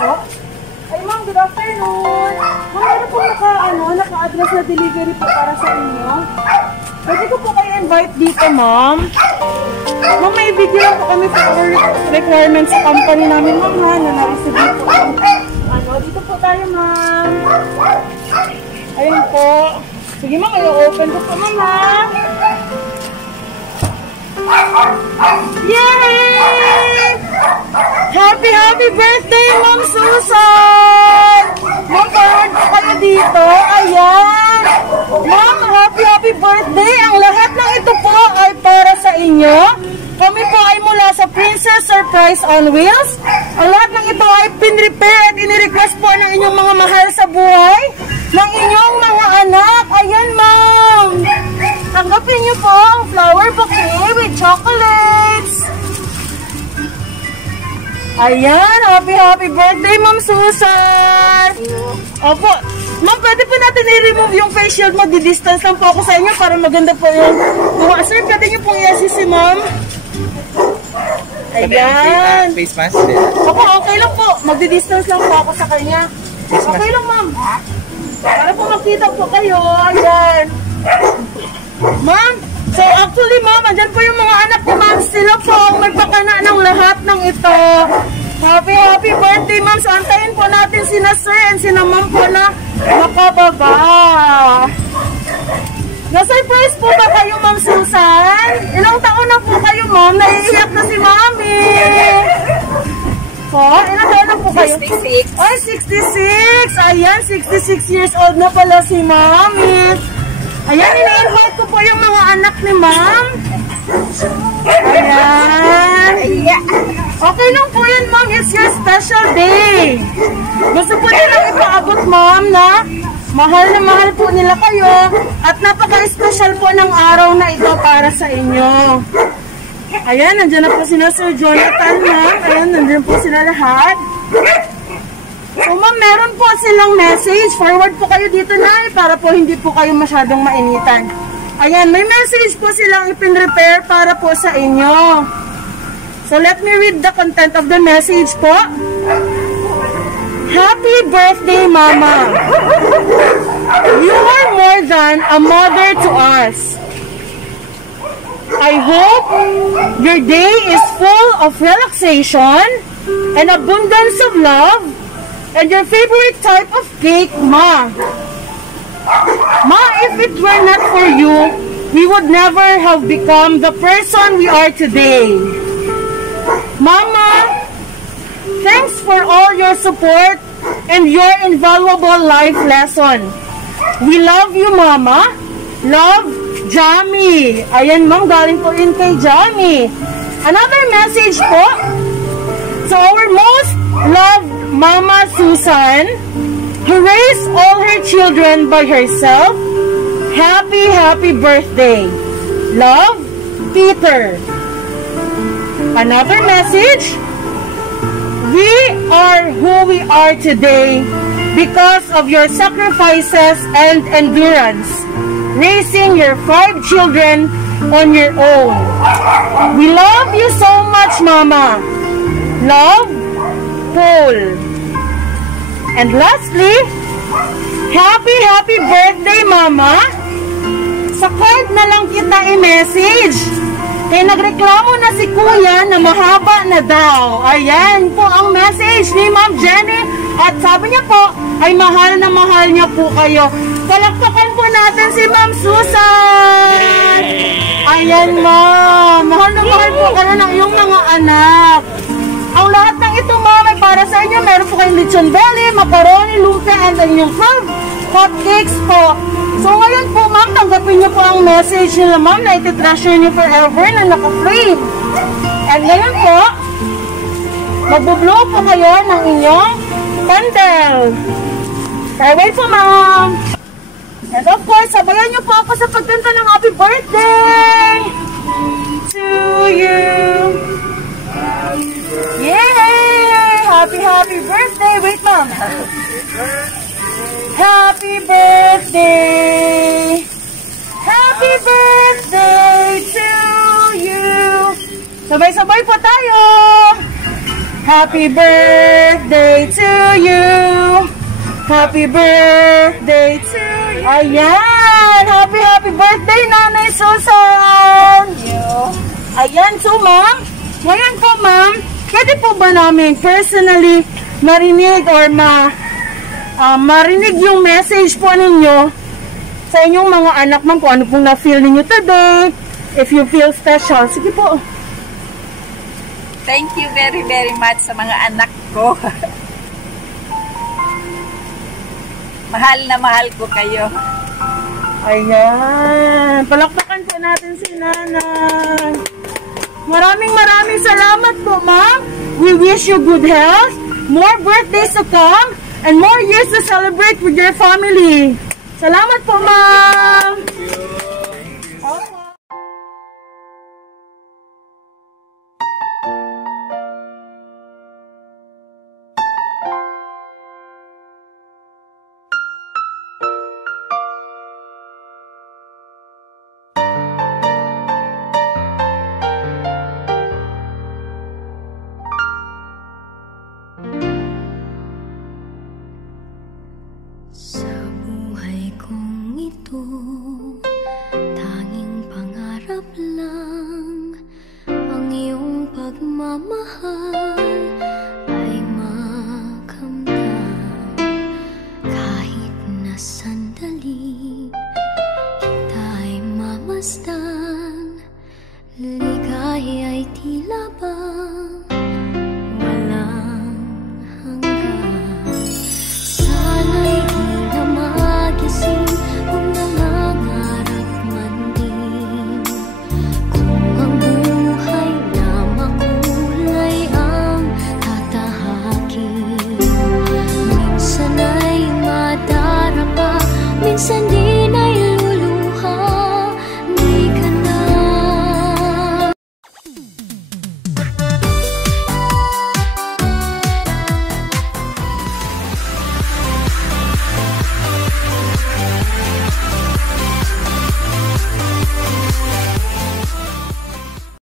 po. Ay, ma'am, good afternoon. Ma'am, meron po naka-address na delivery po para sa inyo. Pwede ko po kayo invite dito, ma'am. Ma'am, may video lang po kami for requirements sa company namin, ma'am, ha, na na-receive po. Dito po tayo, ma'am. Ayun po. Sige, ma'am, i-open ko po, ma'am, ha. Yay! Happy birthday, Ma'am Susan! Ma'am, forward po kayo dito. Ayan. Ma'am, happy birthday. Ang lahat ng ito po ay para sa inyo. Kami po ay mula sa Princess Surprise on Wheels. Ang lahat ng ito ay pin-repair at ini-request po ng inyong mga mahal sa buhay, ng inyong mga anak. Ayan, ma'am. Tanggapin niyo po ang flower bouquet with chocolates. Ayan, happy birthday, Ma'am Susan. Opo. Ma'am, pwede po natin i-remove yung face shield mo. Di-distance lang po ako sa inyo para maganda po yung buha. Sir, pwede niyo pong i-assist si ma'am. Ayan. Face mask? Opo, okay lang po. Magdi-distance lang po ako sa kanya. Okay lang, ma'am. Para po makita po kayo. Ayan. Ma'am, so actually, ma'am, andyan po yung mga anak ko, ma'am. Sila po ang magpakana ng lahat ng ito. Happy birthday, ma'am. So, antayin po natin sina sir and sina ma'am po na makababa. Na-surprise po ba kayo, Ma'am Susan? Ilang taon na po kayo, ma'am? Naiiyak na si mami. Po, ilang taon na po kayo? 66. Ay, 66. Ayan, 66 years old na pala si mami. Ayan, ini-invite ko po yung mga anak ni ma'am. Ayan. Okay lang po yan, ma'am. It's your special day. Gusto po nilang ipaabot, ma'am, na mahal na mahal po nila kayo. At napaka-special po ng araw na ito para sa inyo. Ayan, nandiyan na po sila Sir Jonathan, ma'am. Ayan, nandiyan po sila lahat. So, ma'am, meron po silang message. Forward po kayo dito na para po hindi po kayo masyadong mainitan. Ayan, may message po silang ipin-repair para po sa inyo. So, let me read the content of the message po. Happy birthday, Mama. You are more than a mother to us. I hope your day is full of relaxation and abundance of love. And your favorite type of cake, Ma. Ma, if it were not for you, we would never have become the person we are today. Mama, thanks for all your support and your invaluable life lesson. We love you, Mama. Love, Jamie. Ayan, ma'am, galing po rin kay Jamie. Another message po. So, our most loved Mama Susan, who raised all her children by herself, happy birthday. Love, Peter. Another message, we are who we are today because of your sacrifices and endurance, raising your 5 children on your own. We love you so much, Mama. Love, Paul. And lastly, happy birthday, Mama. Sa card na lang kita i-message. Eh, nagreklamo na si Kuya na mahaba na daw. Ayan po ang message ni Ma'am Jenny. At sabi niya po, ay mahal na mahal niya po kayo. Palakpakan po natin si Ma'am Susan. Ayan, Ma'am. Mahal na mahal po kayo ng iyong mga anak. Ang lahat ng ito, ma'am, ay para sa inyo. Meron po kayong lechon belly, macaroni, lumpia, and ang inyong hotcakes po. So, ngayon po, ma'am, tanggapin niyo po ang message nila, ma'am, na iti-treasure niyo forever na naka-frame. And ngayon po, magbo-blow po kayo ng inyong candle. Kaya wait po, ma'am. And of course, sabayan niyo po ako sa pagkanta ng happy birthday to you. Yay! Happy birthday! Wait, ma'am. Happy birthday! Happy birthday to you! Sabay-sabay po tayo! Happy birthday to you. Happy birthday to you. Ayan. Happy birthday, Nanay Susan. Thank you. Ayan. So, ma'am, ngayon po, ma'am, pwede po ba namin personally marinig or marinig yung message po ninyo sa inyong mga anak, ma'am, kung ano pong na-feel ninyo today, if you feel special. Sige po. Thank you very, very much sa mga anak ko. Mahal na mahal ko kayo. Ayan. Palakpakan po natin si Nanay. Maraming salamat po, ma'am. We wish you good health, more birthdays to come, and more years to celebrate with your family. Salamat po, ma'am. Sa buhay kong ito, tanging pangarap lang ang iyong pagmamahal ay makamtan. Kahit na sandali kita'y mamasdan, ligay ay tila bang